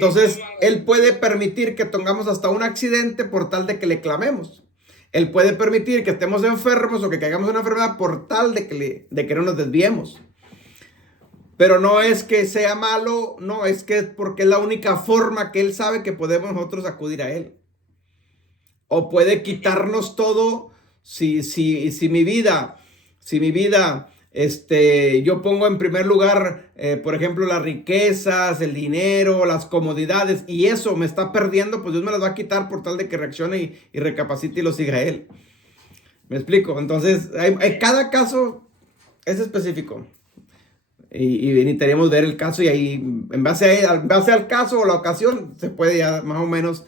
Entonces, Él puede permitir que tengamos hasta un accidente por tal de que le clamemos. Él puede permitir que estemos enfermos o que caigamos en una enfermedad por tal de que no nos desviemos. Pero no es que sea malo, no, es que es porque es la única forma que Él sabe que podemos nosotros acudir a Él. O puede quitarnos todo si mi vida, yo pongo en primer lugar, por ejemplo, las riquezas, el dinero, las comodidades, y eso me está perdiendo, pues Dios me las va a quitar por tal de que reaccione y recapacite y lo siga a Él. ¿Me explico? Entonces, cada caso es específico. Y necesitaríamos ver el caso y ahí, en base al caso o la ocasión, se puede ya más o menos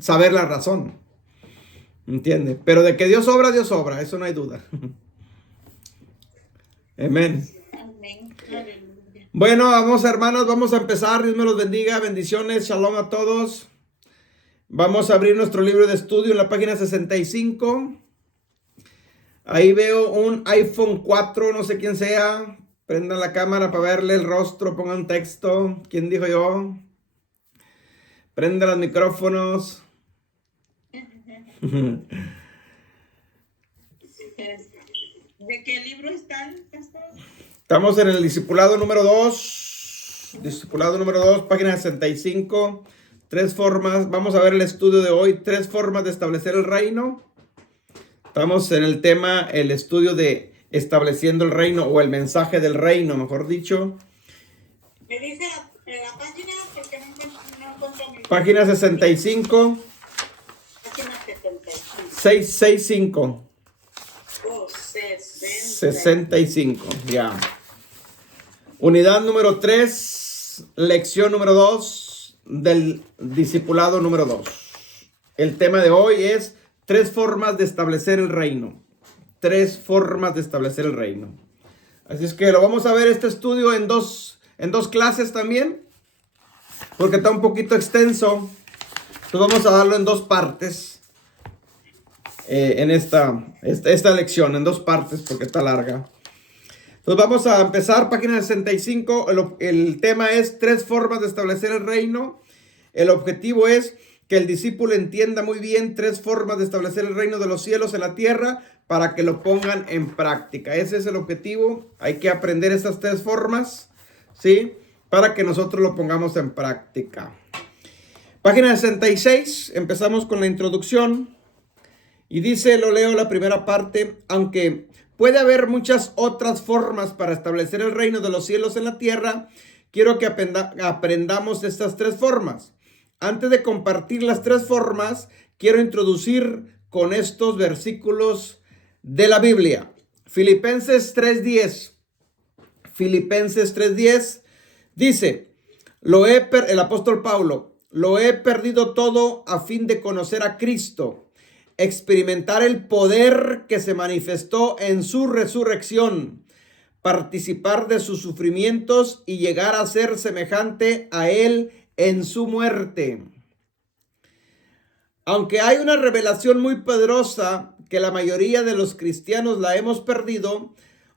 saber la razón. ¿Entiende? Pero de que Dios obra, eso no hay duda. Amén. Amén. Bueno, vamos hermanos, vamos a empezar. Dios me los bendiga, bendiciones, shalom a todos. Vamos a abrir nuestro libro de estudio en la página 65. Ahí veo un iPhone 4, no sé quién sea. Prendan la cámara para verle el rostro, pongan texto. ¿Quién dijo yo? Prendan los micrófonos. ¿De qué libro están, pastor? Estamos en el discipulado número 2. Discipulado número 2, página 65. 3 formas. Vamos a ver el estudio de hoy. 3 formas de establecer el reino. Estamos en el tema, el estudio de estableciendo el reino o el mensaje del reino, mejor dicho. Me dice la página porque no encuentro mi... Página 65. Página 75. 665. Oh, 65, ya. Unidad número 3, lección número 2 del discipulado número 2. El tema de hoy es 3 formas de establecer el reino. 3 formas de establecer el reino. Así es que lo vamos a ver este estudio en dos clases también, porque está un poquito extenso. Entonces vamos a darlo en 2 partes. En esta lección, en 2 partes, porque está larga. Entonces vamos a empezar, página 65. El tema es 3 formas de establecer el reino. El objetivo es que el discípulo entienda muy bien 3 formas de establecer el reino de los cielos en la tierra para que lo pongan en práctica. Ese es el objetivo. Hay que aprender esas 3 formas, ¿sí? Para que nosotros lo pongamos en práctica. Página 66, empezamos con la introducción. Y dice, lo leo la primera parte, aunque puede haber muchas otras formas para establecer el reino de los cielos en la tierra, quiero que aprendamos estas 3 formas. Antes de compartir las 3 formas, quiero introducir con estos versículos de la Biblia. Filipenses 3:10. Filipenses 3:10 dice, el apóstol Pablo, lo he perdido todo a fin de conocer a Cristo, experimentar el poder que se manifestó en su resurrección, participar de sus sufrimientos y llegar a ser semejante a Él en su muerte. Aunque hay una revelación muy poderosa que la mayoría de los cristianos la hemos perdido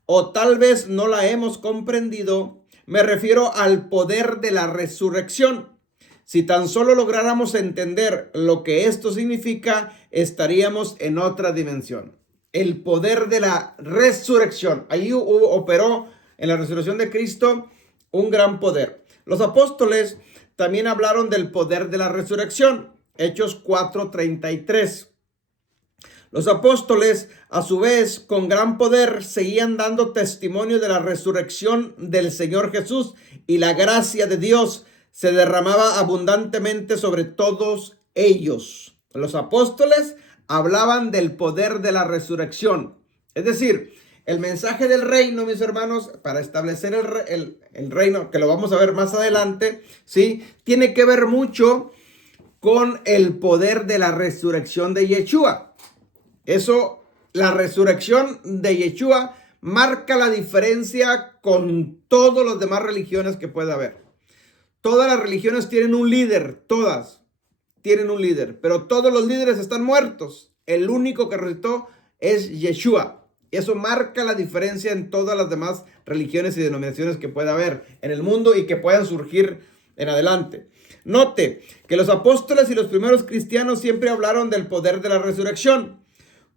o tal vez no la hemos comprendido, me refiero al poder de la resurrección. Si tan solo lográramos entender lo que esto significa, estaríamos en otra dimensión. El poder de la resurrección. Allí operó en la resurrección de Cristo un gran poder. Los apóstoles también hablaron del poder de la resurrección. Hechos 4:33. Los apóstoles, a su vez, con gran poder, seguían dando testimonio de la resurrección del Señor Jesús y la gracia de Dios se derramaba abundantemente sobre todos ellos. Los apóstoles hablaban del poder de la resurrección. Es decir, el mensaje del reino, mis hermanos, para establecer el reino, que lo vamos a ver más adelante, ¿sí? Tiene que ver mucho con el poder de la resurrección de Yeshua. Eso, la resurrección de Yeshua marca la diferencia con todas las demás religiones que pueda haber. Todas las religiones tienen un líder, todas tienen un líder, pero todos los líderes están muertos. El único que resucitó es Yeshua. Eso marca la diferencia en todas las demás religiones y denominaciones que pueda haber en el mundo y que puedan surgir en adelante. Note que los apóstoles y los primeros cristianos siempre hablaron del poder de la resurrección.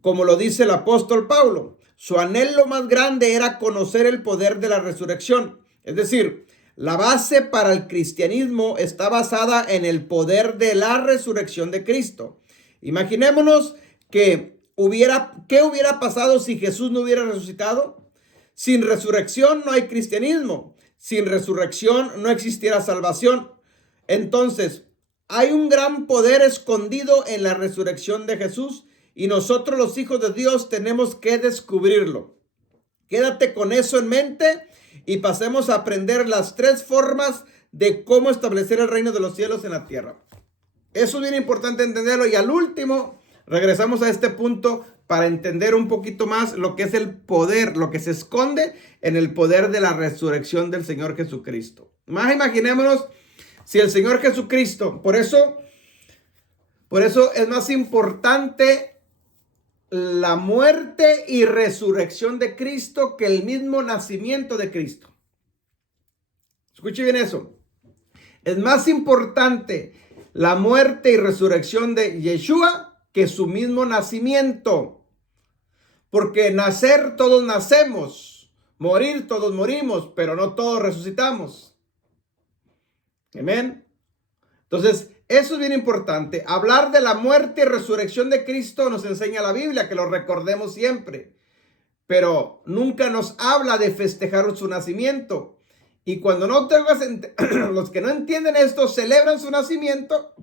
Como lo dice el apóstol Pablo, su anhelo más grande era conocer el poder de la resurrección. Es decir, la base para el cristianismo está basada en el poder de la resurrección de Cristo. Imaginémonos ¿qué hubiera pasado si Jesús no hubiera resucitado? Sin resurrección no hay cristianismo. Sin resurrección no existiera salvación. Entonces, hay un gran poder escondido en la resurrección de Jesús y nosotros los hijos de Dios tenemos que descubrirlo. Quédate con eso en mente y pasemos a aprender las 3 formas de cómo establecer el reino de los cielos en la tierra. Eso es bien importante entenderlo y al último regresamos a este punto para entender un poquito más lo que es el poder, lo que se esconde en el poder de la resurrección del Señor Jesucristo. Más imaginémonos si el Señor Jesucristo, por eso es más importante la muerte y resurrección de Cristo que el mismo nacimiento de Cristo. Escuche bien eso. Es más importante la muerte y resurrección de Yeshua que su mismo nacimiento. Porque nacer todos nacemos, morir todos morimos, pero no todos resucitamos. Amén. Entonces, eso es bien importante. Hablar de la muerte y resurrección de Cristo nos enseña la Biblia, que lo recordemos siempre. Pero nunca nos habla de festejar su nacimiento. Y cuando los que no entienden esto celebran su nacimiento,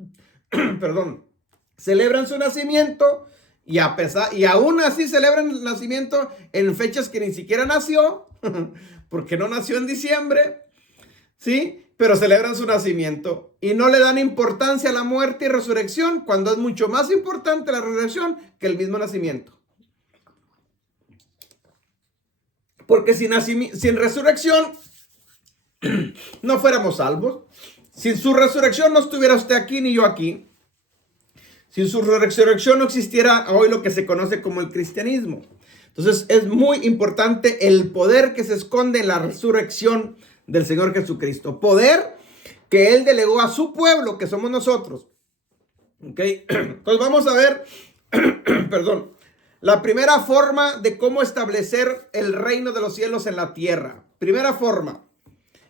celebran su nacimiento y aún así celebran el nacimiento en fechas que ni siquiera nació, porque no nació en diciembre, ¿sí? Pero celebran su nacimiento y no le dan importancia a la muerte y resurrección cuando es mucho más importante la resurrección que el mismo nacimiento. Porque sin resurrección no fuéramos salvos. Sin su resurrección no estuviera usted aquí ni yo aquí. Sin su resurrección no existiera hoy lo que se conoce como el cristianismo. Entonces es muy importante el poder que se esconde en la resurrección del Señor Jesucristo. Poder que Él delegó a su pueblo, que somos nosotros. ¿Ok? Entonces vamos a ver, la primera forma de cómo establecer el reino de los cielos en la tierra. Primera forma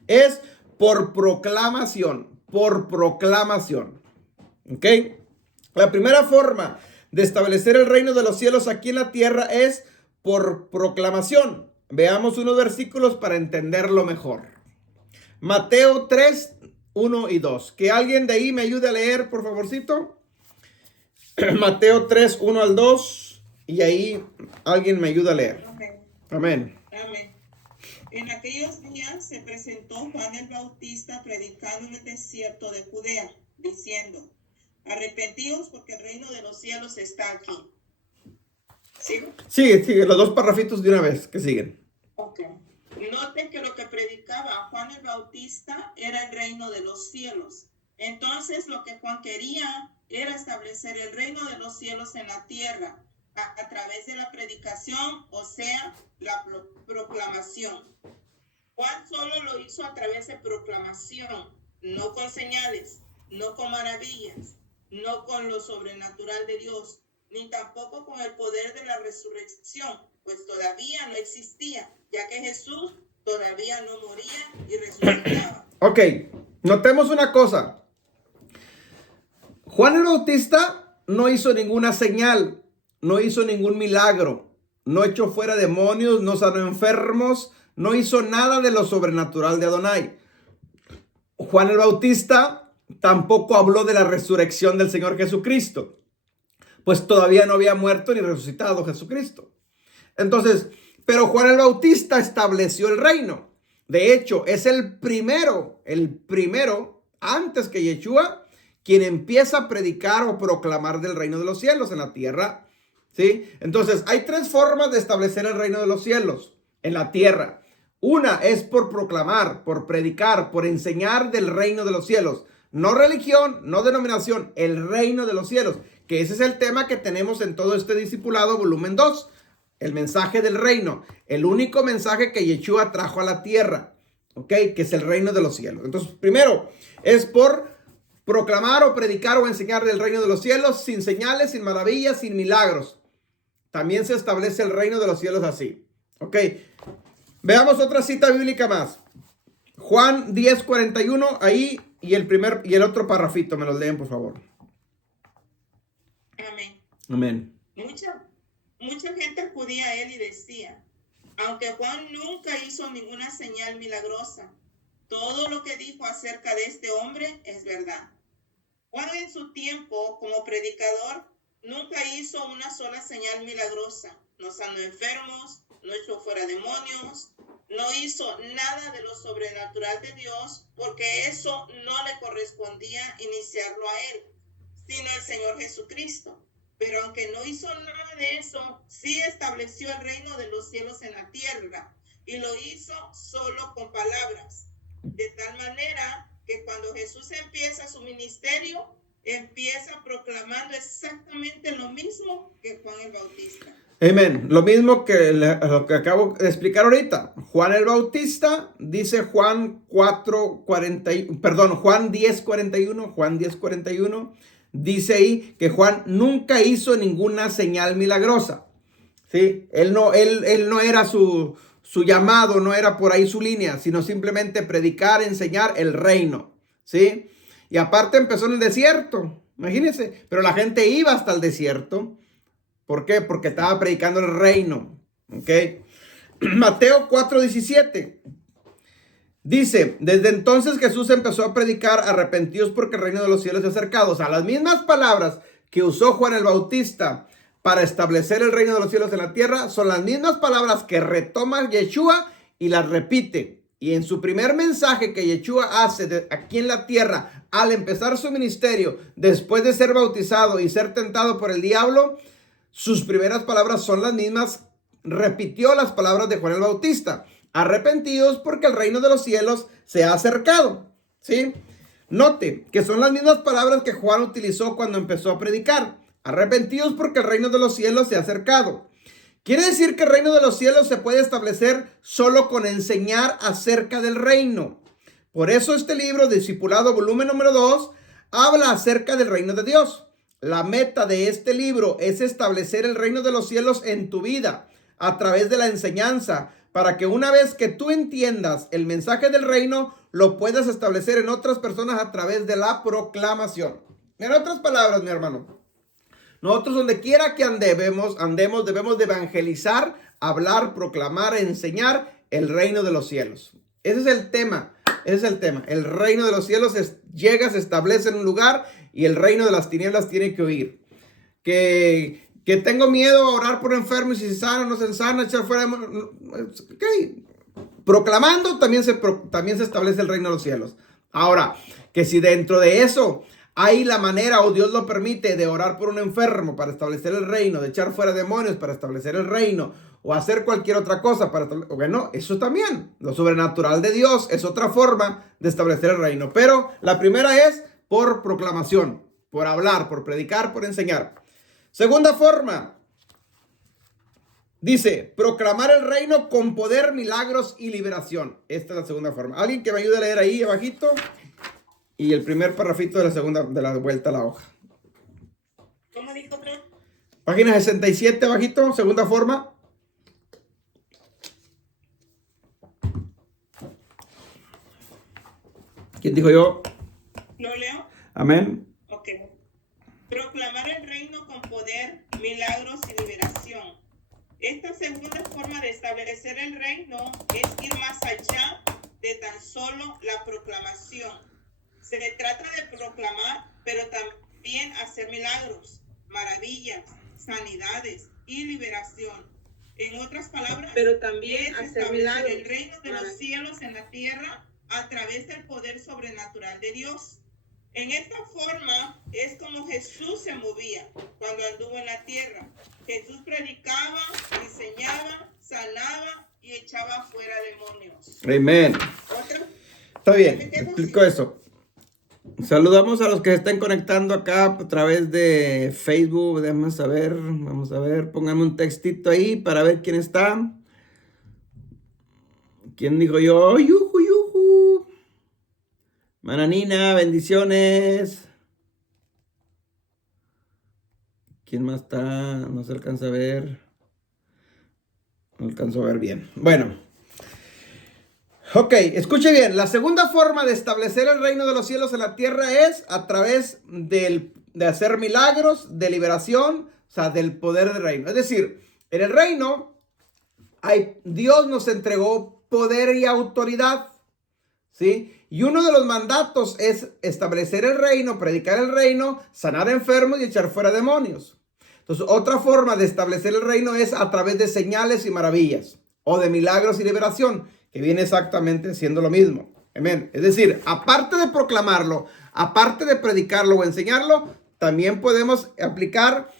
es por proclamación. Por proclamación. ¿Ok? La primera forma de establecer el reino de los cielos aquí en la tierra es por proclamación. Veamos unos versículos para entenderlo mejor. Mateo 3, 1 y 2. Que alguien de ahí me ayude a leer, por favorcito. Mateo 3, 1 al 2. Y ahí alguien me ayuda a leer. Okay. Amén. Amén. En aquellos días se presentó Juan el Bautista predicando en el desierto de Judea, diciendo: arrepentíos porque el reino de los cielos está aquí. ¿Sigo? Sigue, los 2 parrafitos de una vez que siguen. Ok. Noten que lo que predicaba Juan el Bautista era el reino de los cielos. Entonces lo que Juan quería era establecer el reino de los cielos en la tierra a través de la predicación, o sea, la proclamación. Juan solo lo hizo a través de proclamación, no con señales, no con maravillas, no con lo sobrenatural de Dios, ni tampoco con el poder de la resurrección, pues todavía no existía, ya que Jesús todavía no moría y resucitaba. Ok, notemos una cosa. Juan el Bautista no hizo ninguna señal, no hizo ningún milagro, no echó fuera demonios, no sanó enfermos, no hizo nada de lo sobrenatural de Adonai. Juan el Bautista tampoco habló de la resurrección del Señor Jesucristo, pues todavía no había muerto ni resucitado Jesucristo. Entonces, pero Juan el Bautista estableció el reino. De hecho, es el primero, antes que Yeshua, quien empieza a predicar o proclamar del reino de los cielos en la tierra. ¿Sí? Entonces, hay 3 formas de establecer el reino de los cielos en la tierra. Una es por proclamar, por predicar, por enseñar del reino de los cielos. No religión, no denominación, el reino de los cielos. Que ese es el tema que tenemos en todo este discipulado, volumen 2. El mensaje del reino. El único mensaje que Yeshua trajo a la tierra. ¿Ok? Que es el reino de los cielos. Entonces, primero, es por proclamar o predicar o enseñar del reino de los cielos sin señales, sin maravillas, sin milagros. También se establece el reino de los cielos así. Ok, veamos otra cita bíblica más. Juan 10:41, ahí, y el otro parrafito, me los leen, por favor. Amén. Amén. Mucha gente acudía a él y decía, aunque Juan nunca hizo ninguna señal milagrosa, todo lo que dijo acerca de este hombre es verdad. Juan en su tiempo como predicador nunca hizo una sola señal milagrosa, no sanó enfermos, no echó fuera demonios, no hizo nada de lo sobrenatural de Dios, porque eso no le correspondía iniciarlo a él, sino al Señor Jesucristo. Pero aunque no hizo nada de eso, sí estableció el reino de los cielos en la tierra, y lo hizo solo con palabras. De tal manera que cuando Jesús empieza su ministerio, empieza proclamando exactamente lo mismo que Juan el Bautista. Amén. Lo mismo que lo que acabo de explicar ahorita. Juan el Bautista, dice Juan 10:41, dice ahí que Juan nunca hizo ninguna señal milagrosa. ¿Sí? Él no era su llamado, no era por ahí su línea, sino simplemente predicar, enseñar el reino. ¿Sí? Y aparte empezó en el desierto, imagínense, pero la gente iba hasta el desierto. ¿Por qué? Porque estaba predicando el reino. ¿Ok? Mateo 4:17. Dice, desde entonces Jesús empezó a predicar, arrepentidos porque el reino de los cielos se ha acercado. O sea, las mismas palabras que usó Juan el Bautista para establecer el reino de los cielos en la tierra son las mismas palabras que retoma Yeshua y las repite. Y en su primer mensaje que Yeshua hace aquí en la tierra, al empezar su ministerio, después de ser bautizado y ser tentado por el diablo, sus primeras palabras son las mismas, repitió las palabras de Juan el Bautista. Arrepentidos porque el reino de los cielos se ha acercado. ¿Sí? Note que son las mismas palabras que Juan utilizó cuando empezó a predicar. Arrepentidos porque el reino de los cielos se ha acercado. Quiere decir que el reino de los cielos se puede establecer solo con enseñar acerca del reino. Por eso este libro, Discipulado, volumen número 2, habla acerca del reino de Dios. La meta de este libro es establecer el reino de los cielos en tu vida a través de la enseñanza, para que una vez que tú entiendas el mensaje del reino, lo puedas establecer en otras personas a través de la proclamación. En otras palabras, mi hermano, nosotros donde quiera que andemos, debemos de evangelizar, hablar, proclamar, enseñar el reino de los cielos. Ese es el tema. El reino de los cielos llega, se establece en un lugar y el reino de las tinieblas tiene que huir. Que tengo miedo a orar por enfermos y si se sana, no se sana, echar fuera. Okay. Proclamando también se establece el reino de los cielos. Ahora, que si dentro de eso hay la manera o Dios lo permite de orar por un enfermo para establecer el reino, de echar fuera demonios para establecer el reino o hacer cualquier otra cosa para bueno, eso también, lo sobrenatural de Dios es otra forma de establecer el reino. Pero la primera es por proclamación, por hablar, por predicar, por enseñar. Segunda forma, dice, proclamar el reino con poder, milagros y liberación. Esta es la segunda forma. ¿Alguien que me ayude a leer ahí abajito? Y el primer parrafito de la vuelta a la hoja. ¿Cómo dijo, bro? Página 67 abajito, segunda forma. ¿Quién dijo yo? ¿Lo leo? Amén. Ok. Proclamar el reino con poder, milagros y liberación. Esta segunda forma de establecer el reino es ir más allá de tan solo la proclamación. Se trata de proclamar, pero también hacer milagros, maravillas, sanidades y liberación. En otras palabras, pero también es hacer establecer milagros, el reino de los cielos en la tierra a través del poder sobrenatural de Dios. En esta forma es como Jesús se movía cuando anduvo en la tierra. Jesús predicaba, enseñaba, sanaba y echaba fuera demonios. Amén. ¿Otra? Está bien, explico eso. Saludamos a los que se estén conectando acá a través de Facebook. Vamos a ver, pónganme un textito ahí para ver quién está. ¿Quién dijo yo? Yuju, yuju. Mananina, bendiciones. ¿Quién más está? No se alcanza a ver. No alcanzo a ver bien. Bueno. Ok, escuche bien. La segunda forma de establecer el reino de los cielos en la tierra es a través de hacer milagros, de liberación, o sea, del poder del reino. Es decir, en el reino, Dios nos entregó poder y autoridad, ¿sí? Y uno de los mandatos es establecer el reino, predicar el reino, sanar enfermos y echar fuera demonios. Entonces, otra forma de establecer el reino es a través de señales y maravillas o de milagros y liberación, que viene exactamente siendo lo mismo. Amén. Es decir, aparte de proclamarlo, aparte de predicarlo o enseñarlo, también podemos aplicar,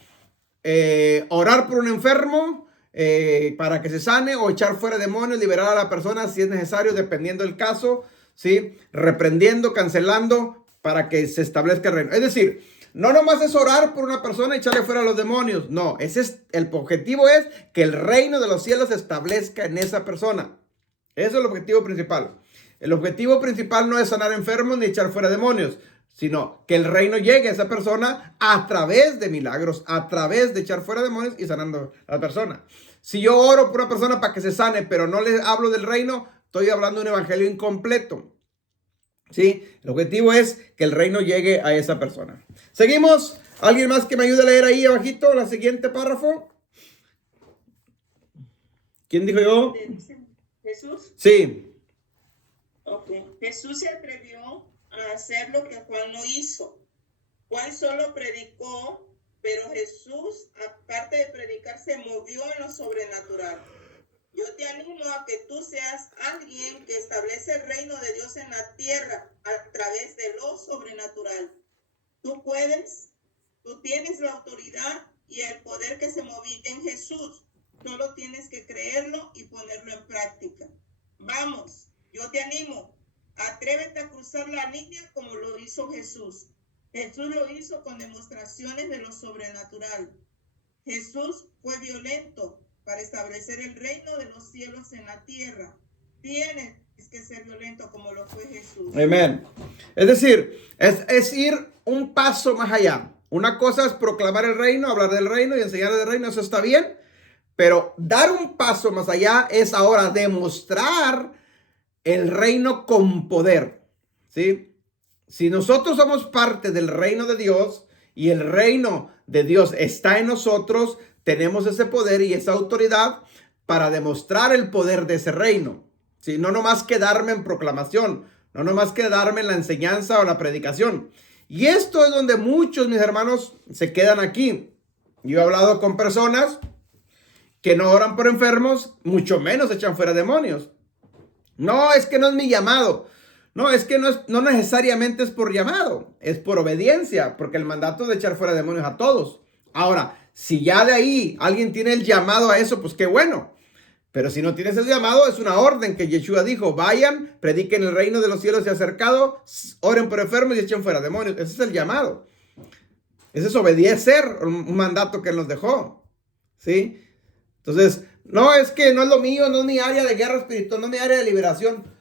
orar por un enfermo, para que se sane, o echar fuera demonios, liberar a la persona si es necesario, dependiendo del caso, ¿sí? Reprendiendo, cancelando, para que se establezca el reino. Es decir, no nomás es orar por una persona y echarle fuera a los demonios. No, el objetivo es que el reino de los cielos se establezca en esa persona. Ese es el objetivo principal. El objetivo principal no es sanar enfermos ni echar fuera demonios, sino que el reino llegue a esa persona a través de milagros, a través de echar fuera demonios y sanando a la persona. Si yo oro por una persona para que se sane, pero no le hablo del reino, estoy hablando de un evangelio incompleto. ¿Sí? El objetivo es que el reino llegue a esa persona. Seguimos. ¿Alguien más que me ayude a leer ahí abajito la siguiente párrafo? ¿Quién dijo yo? ¿Jesús? Sí. Ok. Jesús se atrevió a hacer lo que Juan no hizo. Juan solo predicó, pero Jesús, aparte de predicar, se movió en lo sobrenatural. Yo te animo a que tú seas alguien que establece el reino de Dios en la tierra a través de lo sobrenatural. Tú puedes, tú tienes la autoridad y el poder que se movía en Jesús. Solo tienes que creerlo y ponerlo en práctica. Vamos, yo te animo. Atrévete a cruzar la línea como lo hizo Jesús. Jesús lo hizo con demostraciones de lo sobrenatural. Jesús fue violento para establecer el reino de los cielos en la tierra. Tienes que ser violento como lo fue Jesús. Amén. Es decir, es ir un paso más allá. Una cosa es proclamar el reino, hablar del reino y enseñar del reino, eso está bien. Pero dar un paso más allá es ahora demostrar el reino con poder, ¿sí? Si nosotros somos parte del reino de Dios y el reino de Dios está en nosotros, tenemos ese poder y esa autoridad para demostrar el poder de ese reino, ¿sí? No nomás quedarme en proclamación, no nomás quedarme en la enseñanza o la predicación. Y esto es donde muchos, mis hermanos, se quedan aquí. Yo he hablado con personas que no oran por enfermos, mucho menos echan fuera demonios. No, es que no es mi llamado. No, es que no necesariamente es por llamado, es por obediencia, porque el mandato es de echar fuera demonios a todos. Ahora, si ya de ahí alguien tiene el llamado a eso, pues qué bueno. Pero si no tienes el llamado, es una orden que Yeshua dijo: vayan, prediquen el reino de los cielos se ha acercado, oren por enfermos y echen fuera demonios. Ese es el llamado. Ese es obedecer un mandato que él nos dejó, ¿sí? Entonces, no, es que no es lo mío, no es mi área de guerra espiritual, no es mi área de liberación.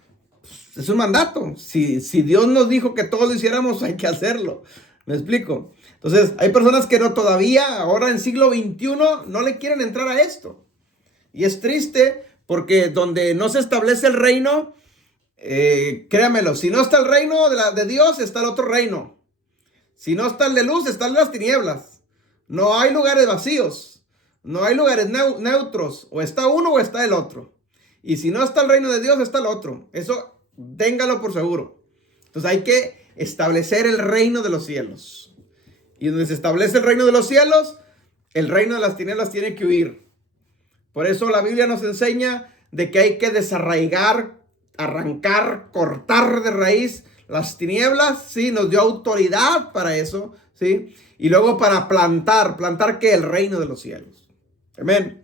Es un mandato. Si Dios nos dijo que todos lo hiciéramos, hay que hacerlo. ¿Me explico? Entonces, hay personas que no todavía, ahora en siglo XXI, no le quieren entrar a esto. Y es triste porque donde no se establece el reino, créamelo, si no está el reino de Dios, está el otro reino. Si no está el de luz, están las tinieblas. No hay lugares vacíos. No hay lugares neutros. O está uno o está el otro. Y si no está el reino de Dios, está el otro. Eso téngalo por seguro. Entonces hay que establecer el reino de los cielos. Y donde se establece el reino de los cielos, el reino de las tinieblas tiene que huir. Por eso la Biblia nos enseña de que hay que desarraigar, arrancar, cortar de raíz las tinieblas. Sí, nos dio autoridad para eso. Sí, y luego para plantar que el reino de los cielos. Amén.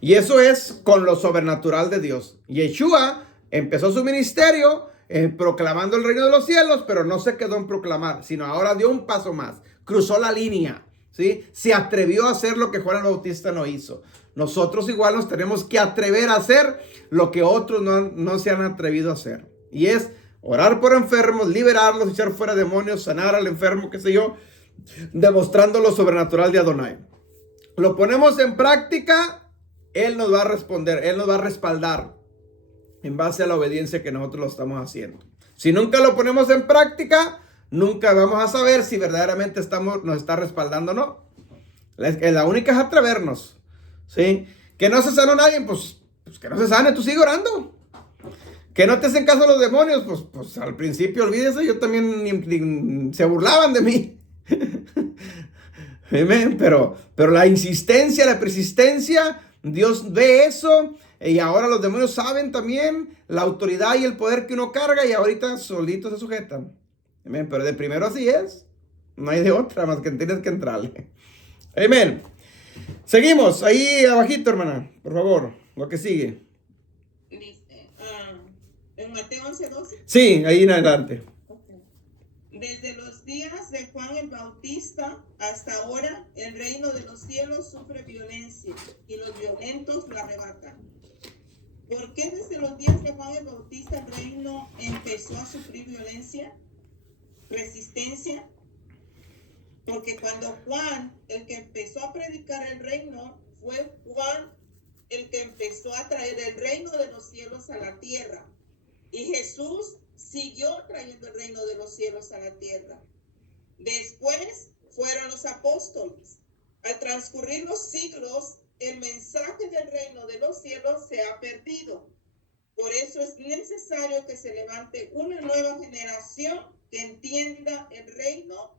Y eso es con lo sobrenatural de Dios. Yeshua empezó su ministerio proclamando el reino de los cielos, pero no se quedó en proclamar, sino ahora dio un paso más, cruzó la línea, ¿sí? Se atrevió a hacer lo que Juan el Bautista no hizo. Nosotros igual nos tenemos que atrever a hacer lo que otros no se han atrevido a hacer. Y es Orar por enfermos, liberarlos, echar fuera demonios, sanar al enfermo, qué sé yo, demostrando lo sobrenatural de Adonai. Lo ponemos en práctica, Él nos va a responder, Él nos va a respaldar en base a la obediencia que nosotros lo estamos haciendo. Si nunca lo ponemos en práctica, nunca vamos a saber si verdaderamente nos está respaldando o no. La única es atrevernos, ¿sí? Que no se sanó nadie, pues que no se sane, tú sigue orando. Que no te hacen caso los demonios, pues al principio olvídese, yo también se burlaban de mí. Pero la insistencia, la persistencia, Dios ve eso. Y ahora los demonios saben también la autoridad y el poder que uno carga y ahorita solitos se sujetan. Amén. Pero de primero así es. No hay de otra más que tienes que entrarle. Amén. Seguimos. Ahí abajito, hermana. Por favor. Lo que sigue. Dice, en Mateo 11:12. Sí, ahí en adelante. Desde los días de Juan el Bautista hasta ahora, el reino de los cielos sufre violencia y los violentos lo arrebatan. ¿Por qué desde los días de Juan el Bautista el reino empezó a sufrir violencia, resistencia? Porque cuando Juan, el que empezó a predicar el reino, fue Juan el que empezó a traer el reino de los cielos a la tierra. Y Jesús siguió trayendo el reino de los cielos a la tierra. Después fueron los apóstoles. Al transcurrir los siglos, el mensaje del reino de los cielos se ha perdido. Por eso es necesario que se levante una nueva generación que entienda el reino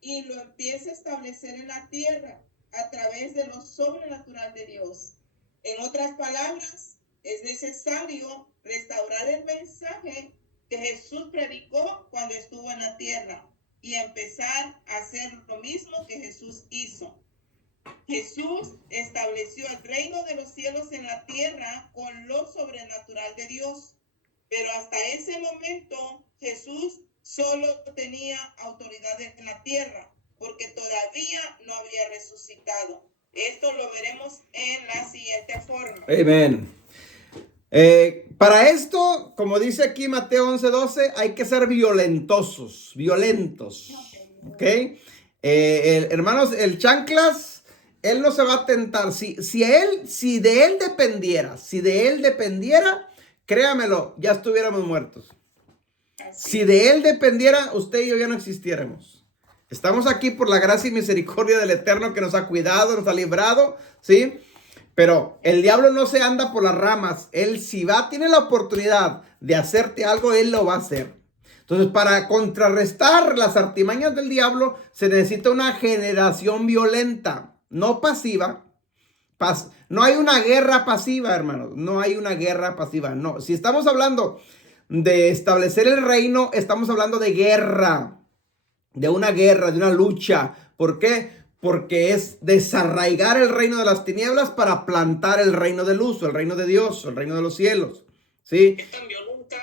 y lo empiece a establecer en la tierra a través de lo sobrenatural de Dios. En otras palabras, es necesario restaurar el mensaje que Jesús predicó cuando estuvo en la tierra y empezar a hacer lo mismo que Jesús hizo. Jesús estableció el reino de los cielos en la tierra con lo sobrenatural de Dios, pero hasta ese momento Jesús solo tenía autoridad en la tierra porque todavía no había resucitado. Esto lo veremos en la siguiente forma. Amén. Para esto, como dice aquí Mateo 11:12, hay que ser violentos. ¿Ok? Hermanos, el chanclas, él no se va a tentar. Si de él dependiera, créamelo, ya estuviéramos muertos. Si de él dependiera, usted y yo ya no existiéramos. Estamos aquí por la gracia y misericordia del Eterno que nos ha cuidado, nos ha librado, ¿sí? Pero el diablo no se anda por las ramas. Él si tiene la oportunidad de hacerte algo, él lo va a hacer. Entonces, para contrarrestar las artimañas del diablo, se necesita una generación violenta, no pasiva. No hay una guerra pasiva, hermanos. No hay una guerra pasiva. No. Si estamos hablando de establecer el reino, estamos hablando de guerra. De una guerra, de una lucha. ¿Por qué? Porque es desarraigar el reino de las tinieblas para plantar el reino de luz, el reino de Dios, el reino de los cielos. ¿Sí? ¿Qué tan violenta,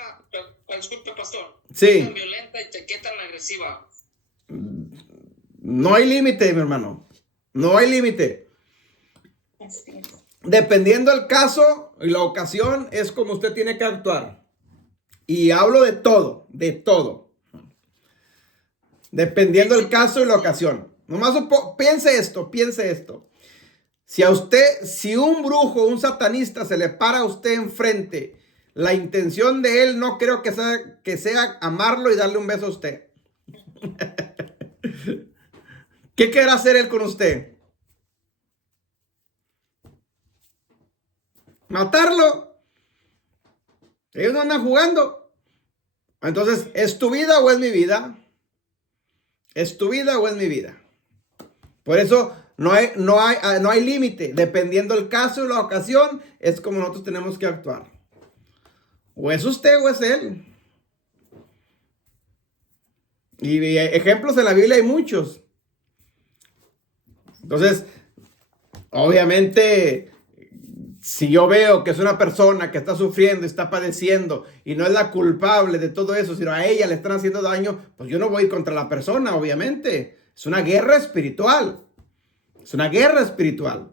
disculpe pastor, sí, qué tan violenta y qué tan agresiva? No hay límite, mi hermano. No hay límite. Dependiendo del caso y la ocasión, es como usted tiene que actuar. Y hablo de todo, de todo. Dependiendo del caso y la ocasión. Nomás piense esto. Si un brujo, un satanista se le para a usted enfrente, la intención de él no creo que sea amarlo y darle un beso a usted. ¿Qué querrá hacer él con usted? ¿Matarlo? Ellos no andan jugando. Entonces, ¿es tu vida o es mi vida? ¿Es tu vida o es mi vida? Por eso no hay límite. Dependiendo del caso y la ocasión, es como nosotros tenemos que actuar. O es usted o es él. Y ejemplos en la Biblia hay muchos. Entonces, obviamente, si yo veo que es una persona que está sufriendo, está padeciendo y no es la culpable de todo eso, sino a ella le están haciendo daño, pues yo no voy a ir contra la persona, obviamente. Es una guerra espiritual. Es una guerra espiritual.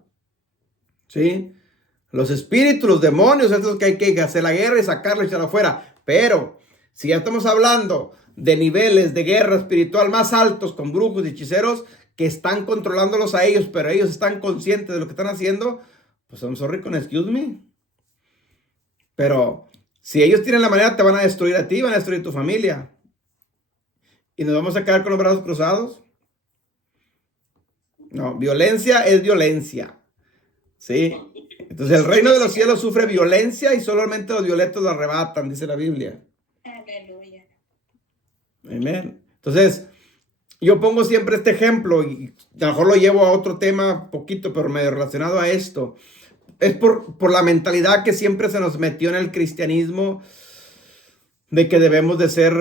¿Sí? Los espíritus, los demonios, esos que hay que hacer la guerra y sacarlos y echarlo afuera. Pero Si ya estamos hablando de niveles de guerra espiritual más altos con brujos y hechiceros que están controlándolos a ellos, pero ellos están conscientes de lo que están haciendo, pues I'm sorry con excuse me. Pero si ellos tienen la manera, te van a destruir a ti, van a destruir tu familia. Y nos vamos a quedar con los brazos cruzados. No, violencia es violencia. ¿Sí? Entonces el reino de los cielos sufre violencia y solamente los violentos lo arrebatan, dice la Biblia. Aleluya. Amén. Entonces, yo pongo siempre este ejemplo y a lo mejor lo llevo a otro tema poquito, pero medio relacionado a esto. Es por la mentalidad que siempre se nos metió en el cristianismo de que debemos de ser,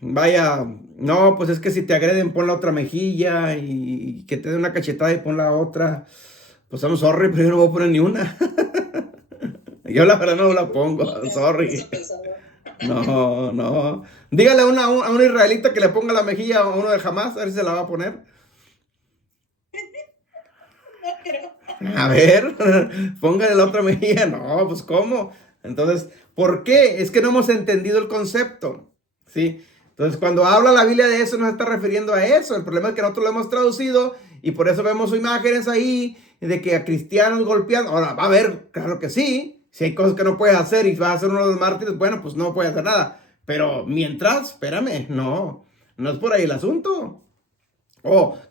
vaya, no, pues es que si te agreden pon la otra mejilla y que te den una cachetada y pon la otra. Pues I'm sorry, pero yo no voy a poner ni una. Yo la verdad no la pongo, sorry. No. Dígale a un israelita que le ponga la mejilla a uno de Hamas, a ver si se la va a poner. A ver, póngale la otra mejilla. No, pues ¿cómo? Entonces, ¿por qué? Es que no hemos entendido el concepto, ¿sí? Entonces, cuando habla la Biblia de eso, no se está refiriendo a eso. El problema es que nosotros lo hemos traducido y por eso vemos imágenes ahí de que a cristianos golpeando. Ahora, va a haber, claro que sí. Si hay cosas que no puedes hacer y vas a ser uno de los mártires, bueno, pues no puedes hacer nada. Pero mientras, espérame, no es por ahí el asunto.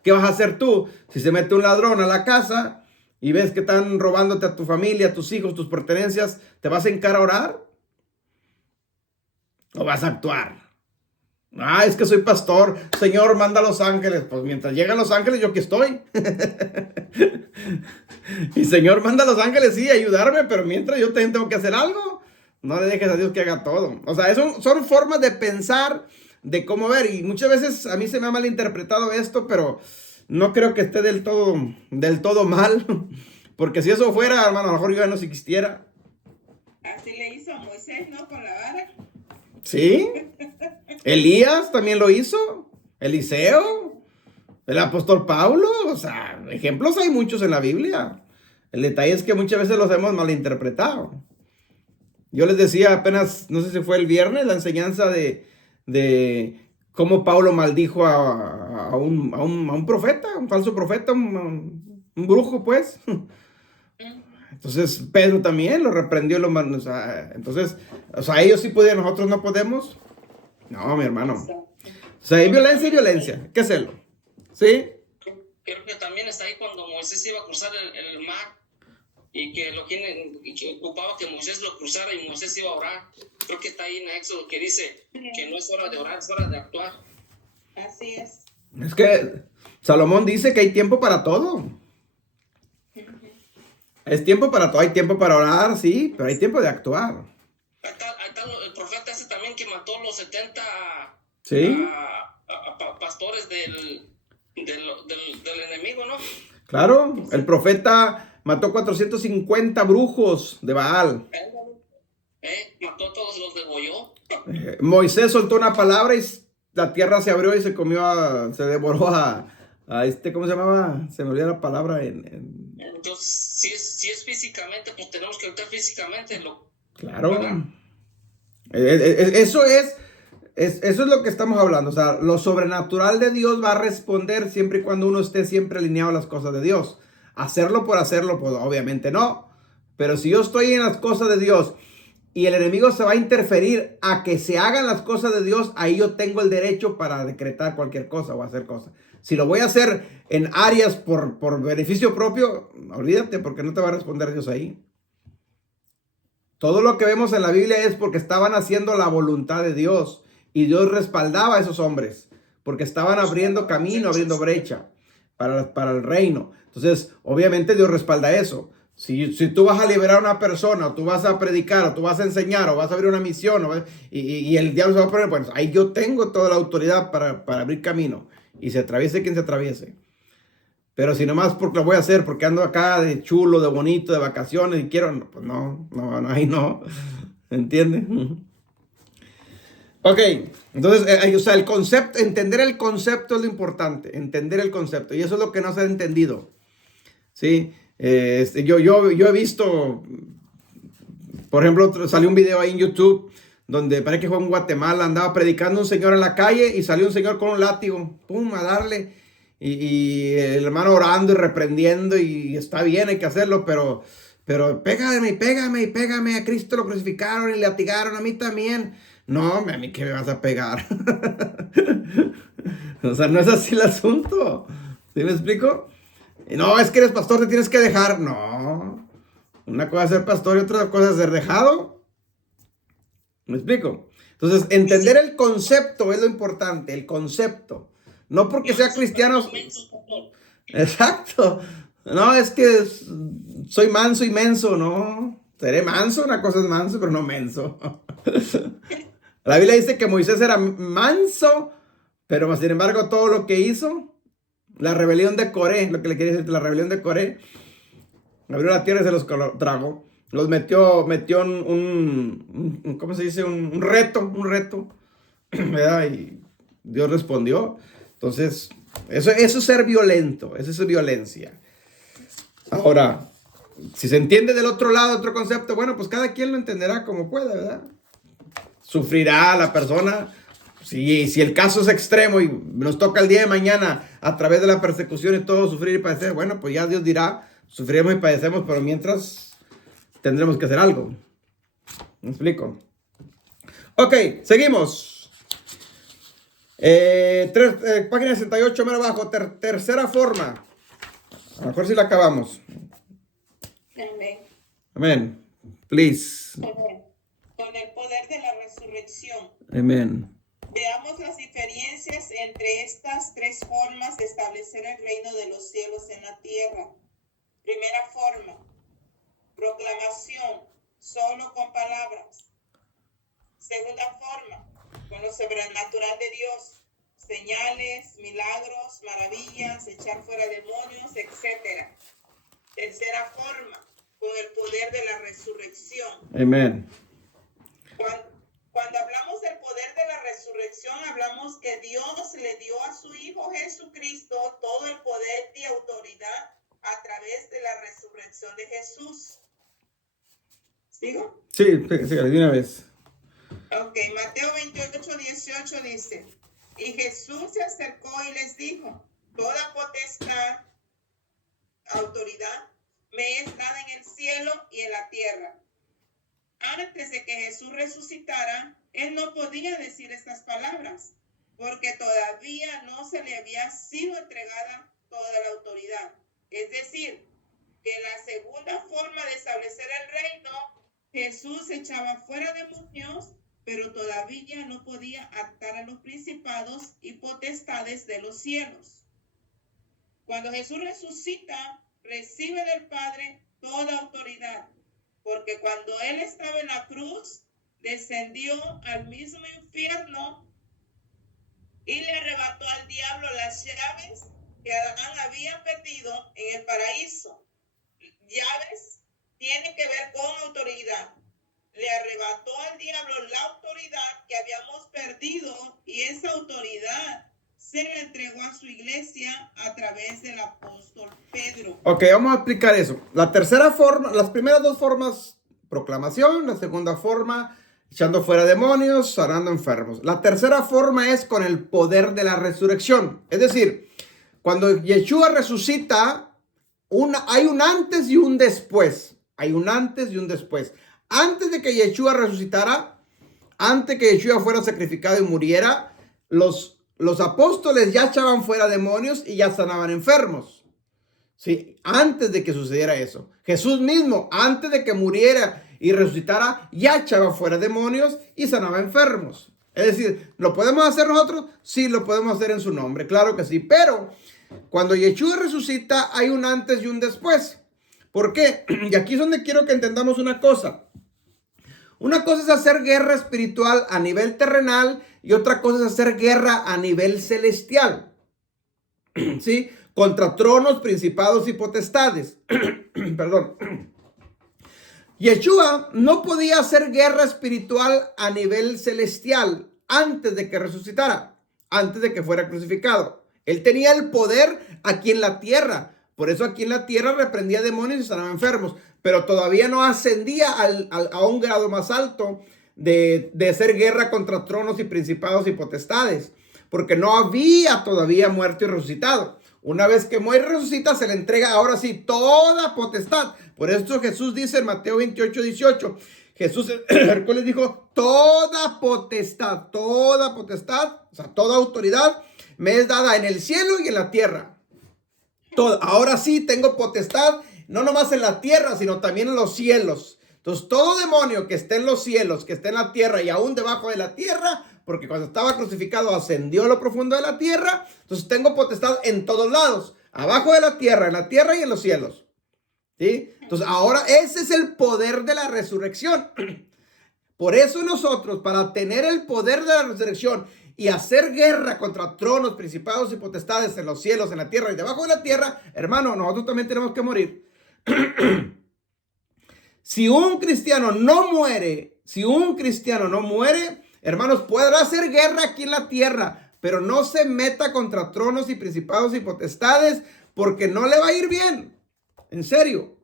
¿Qué vas a hacer tú si se mete un ladrón a la casa y ves que están robándote a tu familia, a tus hijos, tus pertenencias? ¿Te vas a hincar a orar? ¿O vas a actuar? Es que soy pastor. Señor, manda a los ángeles. Pues mientras llegan los ángeles, yo aquí estoy. Y Señor, manda a los ángeles, sí, ayudarme, pero mientras yo también tengo que hacer algo. No le dejes a Dios que haga todo. O sea, son formas de pensar, de cómo ver. Y muchas veces a mí se me ha malinterpretado esto, pero no creo que esté del todo mal. Porque si eso fuera, hermano, a lo mejor yo ya no existiera. Así le hizo a Moisés, ¿no? Con la vara. Sí. Elías también lo hizo. Eliseo. El apóstol Pablo. O sea, ejemplos hay muchos en la Biblia. El detalle es que muchas veces los hemos malinterpretado. Yo les decía apenas, no sé si fue el viernes, la enseñanza de cómo Pablo maldijo a un profeta, un falso profeta, un brujo, pues. Entonces Pedro también lo reprendió. Entonces, ellos sí podían, nosotros no podemos. No, mi hermano. O sea, hay violencia y violencia. Hay que hacerlo. ¿Sí? Creo que también está ahí cuando Moisés iba a cruzar el mar y que ocupaba que Moisés lo cruzara y Moisés iba a orar. Creo que está ahí en Éxodo que dice que no es hora de orar, es hora de actuar. Así es. Es que Salomón dice que hay tiempo para todo. Es tiempo para todo. Hay tiempo para orar, sí, pero hay tiempo de actuar. Ahí está el profeta ese también que mató los 70 ¿Sí? pastores del enemigo, ¿no? Claro, el profeta mató 450 brujos de Baal. Mató a todos los degolló. Moisés soltó una palabra y la tierra se abrió y se se devoró a ¿cómo se llamaba? Se me olvidó la palabra Entonces, si es físicamente, pues tenemos que actuar físicamente. Claro. ¿Verdad? Eso es lo que estamos hablando. O sea, lo sobrenatural de Dios va a responder siempre y cuando uno esté siempre alineado a las cosas de Dios. Hacerlo por hacerlo, pues obviamente no. Pero si yo estoy en las cosas de Dios y el enemigo se va a interferir a que se hagan las cosas de Dios, ahí yo tengo el derecho para decretar cualquier cosa o hacer cosas. Si lo voy a hacer en áreas por beneficio propio, olvídate, porque no te va a responder Dios ahí. Todo lo que vemos en la Biblia es porque estaban haciendo la voluntad de Dios y Dios respaldaba a esos hombres porque estaban abriendo camino, abriendo brecha para el reino. Entonces, obviamente Dios respalda eso. Si tú vas a liberar a una persona, o tú vas a predicar, o tú vas a enseñar, o vas a abrir una misión, y el diablo se va a poner, pues ahí yo tengo toda la autoridad para abrir camino. Y se atraviese quien se atraviese. Pero si nomás porque lo voy a hacer, porque ando acá de chulo, de bonito, de vacaciones, y quiero, pues no, ahí no. ¿Entiendes? Ok, entonces, o sea, el concepto, entender el concepto es lo importante, entender el concepto. Y eso es lo que no se ha entendido. ¿Sí? Yo he visto, por ejemplo, salió un video ahí en YouTube donde parece que fue en Guatemala, andaba predicando un señor en la calle y salió un señor con un látigo, pum, a darle. Y el hermano orando y reprendiendo, y está bien, hay que hacerlo, pero pégame, pégame, pégame, a Cristo lo crucificaron y le latigaron, a mí también. No, a mí qué me vas a pegar. O sea, no es así el asunto. ¿Sí me explico? Y no, es que eres pastor, te tienes que dejar. No. Una cosa es ser pastor y otra cosa es ser dejado. ¿Me explico? Entonces, entender el concepto es lo importante, el concepto. No porque sea cristiano. Exacto. No, es que soy manso y menso, no. Seré manso, una cosa es manso, pero no menso. La Biblia dice que Moisés era manso, pero sin embargo todo lo que hizo, la rebelión de Coré, lo que le quería decir, la rebelión de Coré, abrió la tierra y se los tragó. Los metió un ¿cómo se dice? Un reto, ¿verdad? Y Dios respondió. Entonces, eso es ser violento, eso es violencia. Ahora, si se entiende del otro lado, otro concepto, bueno, pues cada quien lo entenderá como pueda, ¿verdad? Sufrirá la persona. Si el caso es extremo y nos toca el día de mañana a través de la persecución y todo sufrir y padecer, bueno, pues ya Dios dirá, sufriremos y padecemos, pero mientras tendremos que hacer algo. ¿Me explico? Ok, seguimos. Página 68, más abajo, tercera forma. A lo mejor si la acabamos. Amén. Amén. Please. Con el poder de la resurrección. Amén. Veamos las diferencias entre estas tres formas de establecer el reino de los cielos en la tierra. Primera forma, proclamación, solo con palabras. Segunda forma, con lo sobrenatural de Dios, señales, milagros, maravillas, echar fuera demonios, etc. Tercera forma, con el poder de la resurrección. Amén. Cuando hablamos del poder de la resurrección, hablamos que Dios le dio a su Hijo Jesucristo todo el poder y autoridad a través de la resurrección de Jesús. ¿Sigo? Sí, de una vez. Ok, Mateo 28, 18 dice, y Jesús se acercó y les dijo, toda potestad, autoridad, me es dada en el cielo y en la tierra. Antes de que Jesús resucitara, él no podía decir estas palabras, porque todavía no se le había sido entregada toda la autoridad. Es decir, que en la segunda forma de establecer el reino, Jesús echaba fuera demonios, pero todavía no podía atar a los principados y potestades de los cielos. Cuando Jesús resucita, recibe del Padre toda autoridad, porque cuando Él estaba en la cruz, descendió al mismo infierno y le arrebató al diablo las llaves que Adán había perdido en el paraíso. Llaves tienen que ver con autoridad. Le arrebató al diablo la autoridad que habíamos perdido y esa autoridad se le entregó a su iglesia a través del apóstol Pedro. Ok, vamos a explicar eso. La tercera forma, las primeras dos formas, proclamación. La segunda forma, echando fuera demonios, sanando enfermos. La tercera forma es con el poder de la resurrección. Es decir, cuando Yeshua resucita, hay un antes y un después. Hay un antes y un después. Antes de que Yeshua resucitara, antes que Yeshua fuera sacrificado y muriera, los apóstoles ya echaban fuera demonios y ya sanaban enfermos. Sí, antes de que sucediera eso. Jesús mismo, antes de que muriera y resucitara, ya echaba fuera demonios y sanaba enfermos. Es decir, ¿lo podemos hacer nosotros? Sí, lo podemos hacer en su nombre, claro que sí. Pero cuando Yeshua resucita, hay un antes y un después. ¿Por qué? Y aquí es donde quiero que entendamos una cosa. Una cosa es hacer guerra espiritual a nivel terrenal y otra cosa es hacer guerra a nivel celestial. ¿Sí? Contra tronos, principados y potestades. Perdón. Yeshua no podía hacer guerra espiritual a nivel celestial antes de que resucitara, antes de que fuera crucificado. Él tenía el poder aquí en la tierra. Por eso aquí en la tierra reprendía demonios y sanaba enfermos. Pero todavía no ascendía a un grado más alto de hacer guerra contra tronos y principados y potestades, porque no había todavía muerto y resucitado. Una vez que muere y resucita, se le entrega ahora sí toda potestad. Por eso Jesús dice en Mateo 28, 18, Jesús Hércules dijo, toda potestad, o sea, toda autoridad me es dada en el cielo y en la tierra. Ahora sí tengo potestad, no nomás en la tierra, sino también en los cielos. Entonces, todo demonio que esté en los cielos, que esté en la tierra y aún debajo de la tierra, porque cuando estaba crucificado ascendió a lo profundo de la tierra, entonces tengo potestad en todos lados, abajo de la tierra, en la tierra y en los cielos. ¿Sí? Entonces, ahora ese es el poder de la resurrección. Por eso nosotros, para tener el poder de la resurrección y hacer guerra contra tronos, principados y potestades en los cielos, en la tierra y debajo de la tierra, hermano, nosotros también tenemos que morir. Si un cristiano no muere, hermanos, podrá hacer guerra aquí en la tierra, pero no se meta contra tronos y principados y potestades, porque no le va a ir bien. En serio,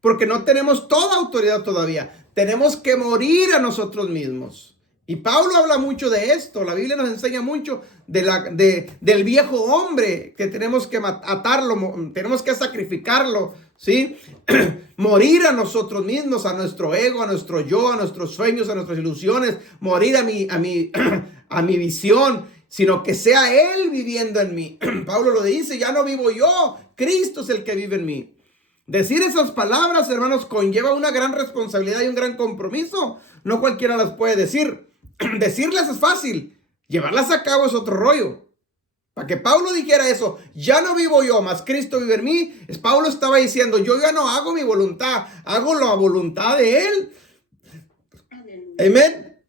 porque no tenemos toda autoridad todavía. Tenemos que morir a nosotros mismos. Y Pablo habla mucho de esto. La Biblia nos enseña mucho del viejo hombre, que tenemos que atarlo, tenemos que sacrificarlo, ¿sí? Morir a nosotros mismos, a nuestro ego, a nuestro yo, a nuestros sueños, a nuestras ilusiones, morir a mi visión, sino que sea Él viviendo en mí. Pablo lo dice, ya no vivo yo, Cristo es el que vive en mí. Decir esas palabras, hermanos, conlleva una gran responsabilidad y un gran compromiso. No cualquiera las puede decir. Decirlas es fácil, llevarlas a cabo es otro rollo. Para que Pablo dijera eso, ya no vivo yo, mas Cristo vive en mí, Pablo estaba diciendo, yo ya no hago mi voluntad, hago la voluntad de Él. Amén.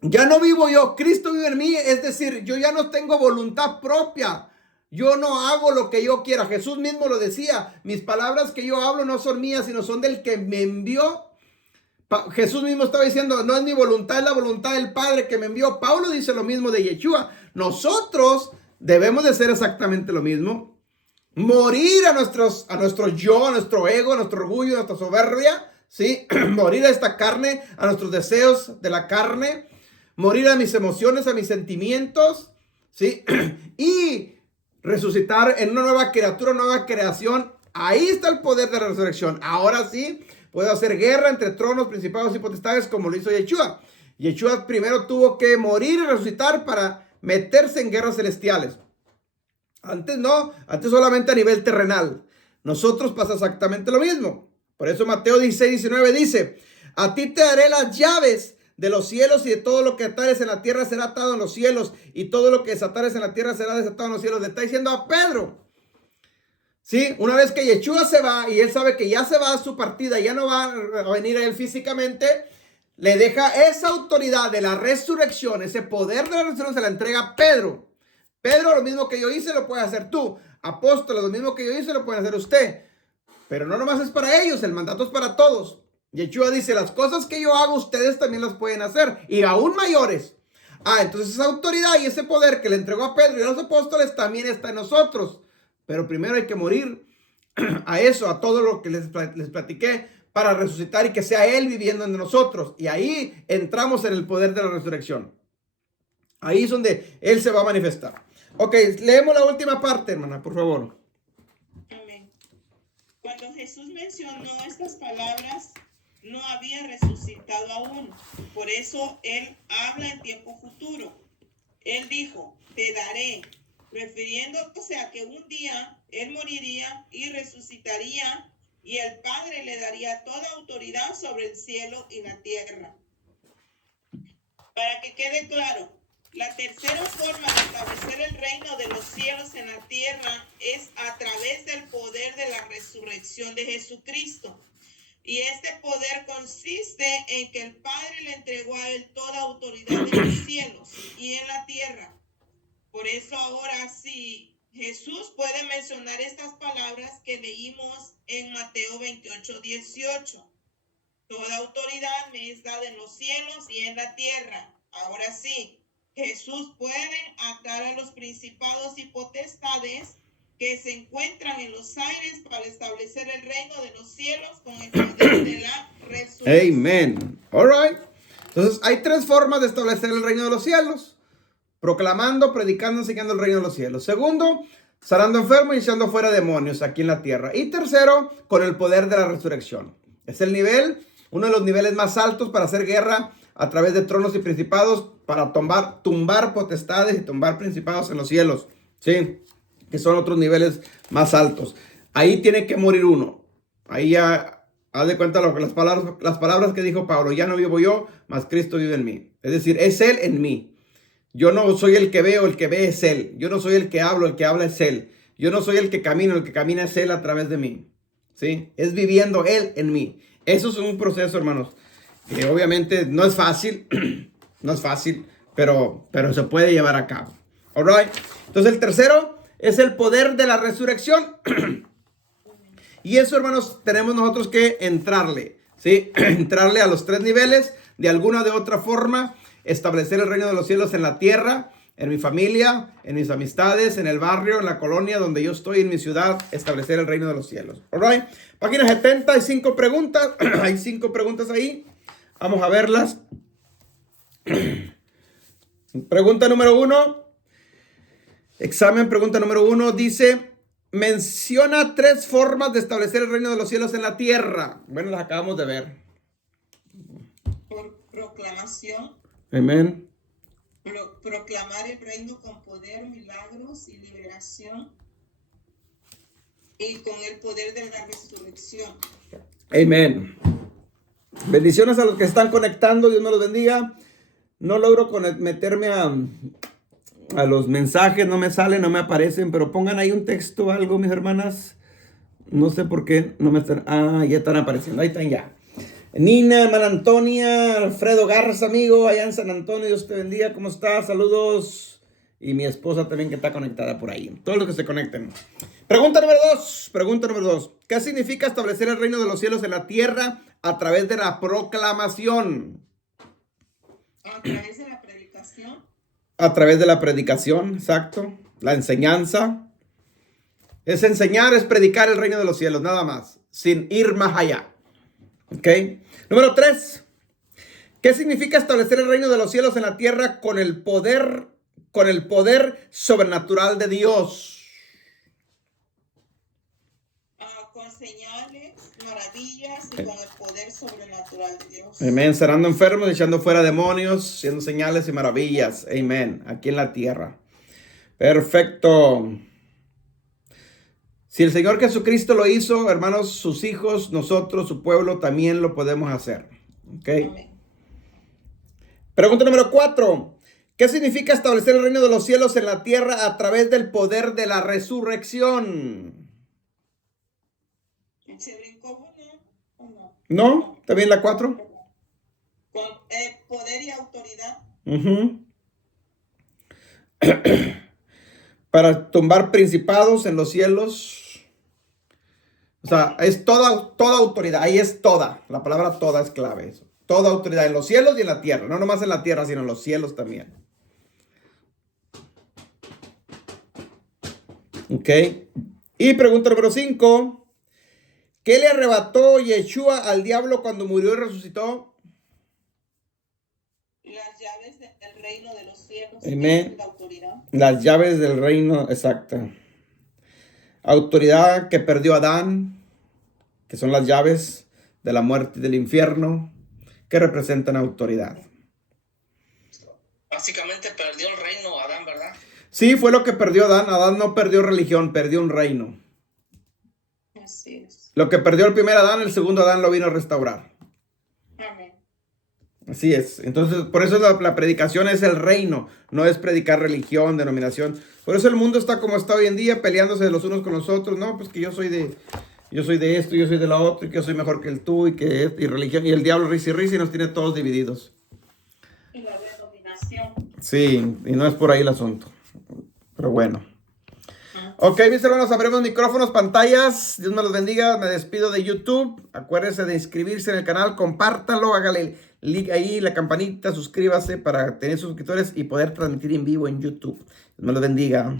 Ya no vivo yo, Cristo vive en mí, es decir, yo ya no tengo voluntad propia. Yo no hago lo que yo quiera. Jesús mismo lo decía, mis palabras que yo hablo no son mías, sino son del que me envió. Jesús mismo estaba diciendo, no es mi voluntad, es la voluntad del Padre que me envió. Pablo dice lo mismo de Yeshua. Nosotros debemos de hacer exactamente lo mismo. Morir a nuestro yo, a nuestro ego, a nuestro orgullo, a nuestra soberbia, ¿sí? Morir a esta carne, a nuestros deseos de la carne. Morir a mis emociones, a mis sentimientos, ¿sí? Y resucitar en una nueva criatura, una nueva creación. Ahí está el poder de la resurrección. Ahora sí, puedo hacer guerra entre tronos, principados y potestades como lo hizo Yeshua. Yeshua primero tuvo que morir y resucitar para meterse en guerras celestiales. Antes no, antes solamente a nivel terrenal. Nosotros pasa exactamente lo mismo. Por eso Mateo 16, 19 dice, a ti te daré las llaves de los cielos y de todo lo que atares en la tierra será atado en los cielos y todo lo que desatares en la tierra será desatado en los cielos. Le está diciendo a Pedro. Sí, una vez que Yeshua se va y él sabe que ya se va a su partida, ya no va a venir a él físicamente, le deja esa autoridad de la resurrección, ese poder de la resurrección se la entrega a Pedro. Pedro, lo mismo que yo hice lo puedes hacer tú. Apóstoles, lo mismo que yo hice lo pueden hacer usted. Pero no nomás es para ellos, el mandato es para todos. Yeshua dice, las cosas que yo hago ustedes también las pueden hacer y aún mayores. Entonces esa autoridad y ese poder que le entregó a Pedro y a los apóstoles también está en nosotros. Pero primero hay que morir a eso, a todo lo que les platiqué, para resucitar y que sea Él viviendo en nosotros. Y ahí entramos en el poder de la resurrección. Ahí es donde Él se va a manifestar. Ok, leemos la última parte, hermana, por favor. Amén. Cuando Jesús mencionó estas palabras, no había resucitado aún. Por eso Él habla en tiempo futuro. Él dijo, te daré, refiriéndose a que un día Él moriría y resucitaría y el Padre le daría toda autoridad sobre el cielo y la tierra. Para que quede claro, la tercera forma de establecer el reino de los cielos en la tierra es a través del poder de la resurrección de Jesucristo. Y este poder consiste en que el Padre le entregó a Él toda autoridad en los cielos y en la tierra. Por eso ahora sí, Jesús puede mencionar estas palabras que leímos en Mateo 28, 18. Toda autoridad me es dada en los cielos y en la tierra. Ahora sí, Jesús puede atar a los principados y potestades que se encuentran en los aires para establecer el reino de los cielos con el poder de la resurrección. Amen. All right. Entonces, hay tres formas de establecer el reino de los cielos. Proclamando, predicando, enseñando el reino de los cielos. Segundo, sanando enfermos y echando fuera demonios aquí en la tierra. Y tercero, con el poder de la resurrección. Es el nivel, uno de los niveles más altos para hacer guerra a través de tronos y principados, para tumbar potestades y tumbar principados en los cielos. Sí, que son otros niveles más altos. Ahí tiene que morir uno. Ahí ya haz de cuenta las palabras que dijo Pablo. Ya no vivo yo, mas Cristo vive en mí. Es decir, es Él en mí. Yo no soy el que veo, el que ve es Él. Yo no soy el que hablo, el que habla es Él. Yo no soy el que camino, el que camina es Él a través de mí. ¿Sí? Es viviendo Él en mí. Eso es un proceso, hermanos, que obviamente no es fácil. No es fácil, pero se puede llevar a cabo. All right. Entonces el tercero es el poder de la resurrección. Y eso, hermanos, tenemos nosotros que entrarle. ¿Sí? Entrarle a los tres niveles de alguna de otra forma. Establecer el reino de los cielos en la tierra, en mi familia, en mis amistades, en el barrio, en la colonia donde yo estoy, en mi ciudad. Establecer el reino de los cielos. All right. Página 70, hay 5 preguntas. Hay 5 preguntas ahí. Vamos a verlas. Pregunta número 1. Examen, pregunta número 1. Dice, menciona 3 formas de establecer el reino de los cielos en la tierra. Bueno, las acabamos de ver. Por proclamación. Amén. Proclamar el reino con poder, milagros y liberación. Y con el poder de la resurrección. Amén. Bendiciones a los que están conectando. Dios me los bendiga. No logro meterme a los mensajes. No me salen, no me aparecen. Pero pongan ahí un texto, algo, mis hermanas. No sé por qué no me están. Ya están apareciendo. Ahí están ya. Nina, hermana Antonia, Alfredo Garza, amigo, allá en San Antonio, Dios te bendiga, ¿cómo estás? Saludos. Y mi esposa también que está conectada por ahí. Todos los que se conecten. Pregunta número 2. ¿Qué significa establecer el reino de los cielos en la tierra a través de la proclamación? A través de la predicación. A través de la predicación, exacto. La enseñanza. Es enseñar, es predicar el reino de los cielos, nada más. Sin ir más allá. Ok. Número 3. ¿Qué significa establecer el reino de los cielos en la tierra con el poder sobrenatural de Dios? Con señales, maravillas y con el poder sobrenatural de Dios. Amén. Sanando enfermos, echando fuera demonios, haciendo señales y maravillas. Amén. Aquí en la tierra. Perfecto. Si el Señor Jesucristo lo hizo, hermanos, sus hijos, nosotros, su pueblo, también lo podemos hacer. ¿Ok? Amén. Pregunta número 4. ¿Qué significa establecer el reino de los cielos en la tierra a través del poder de la resurrección? ¿Se brincó uno o no? ¿No? ¿Está bien la 4? Con poder y autoridad. Para tumbar principados en los cielos. O sea, es toda autoridad. Ahí es toda. La palabra toda es clave. Eso. Toda autoridad en los cielos y en la tierra. No nomás en la tierra, sino en los cielos también. Ok. Y pregunta número 5. ¿Qué le arrebató Yeshua al diablo cuando murió y resucitó? Las llaves del reino de los cielos. Amén. La autoridad. Las llaves del reino, exacto. Autoridad que perdió Adán, que son las llaves de la muerte y del infierno, que representan autoridad. Básicamente perdió el reino Adán, ¿verdad? Sí, fue lo que perdió Adán. Adán no perdió religión, perdió un reino. Así es. Lo que perdió el primer Adán, el segundo Adán lo vino a restaurar. Amén. Así es. Entonces, por eso la predicación es el reino, no es predicar religión, denominación. Por eso el mundo está como está hoy en día, peleándose los unos con los otros. No, pues que yo soy de esto, yo soy de la otra, y que yo soy mejor que el tú, y religión, y el diablo risa y nos tiene todos divididos. Y la denominación. Sí, y no es por ahí el asunto. Pero bueno. Ok, mis hermanos, abrimos micrófonos, pantallas. Dios me los bendiga. Me despido de YouTube. Acuérdense de inscribirse en el canal. Compártanlo. Hágale clic ahí, la campanita. Suscríbase para tener suscriptores y poder transmitir en vivo en YouTube. Dios me los bendiga.